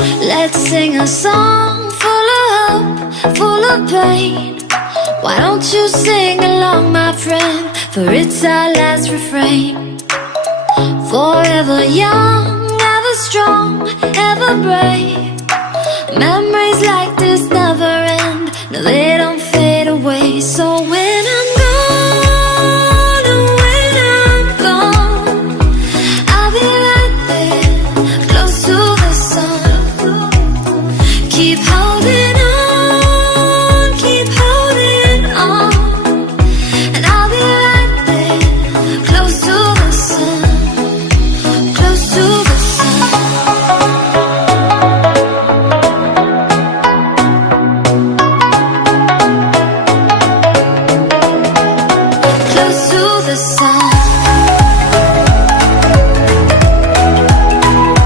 Let's sing a song full of hope, full of pain. Why don't you sing along, my friend? For it's our last refrain. Forever young, ever strong, ever brave.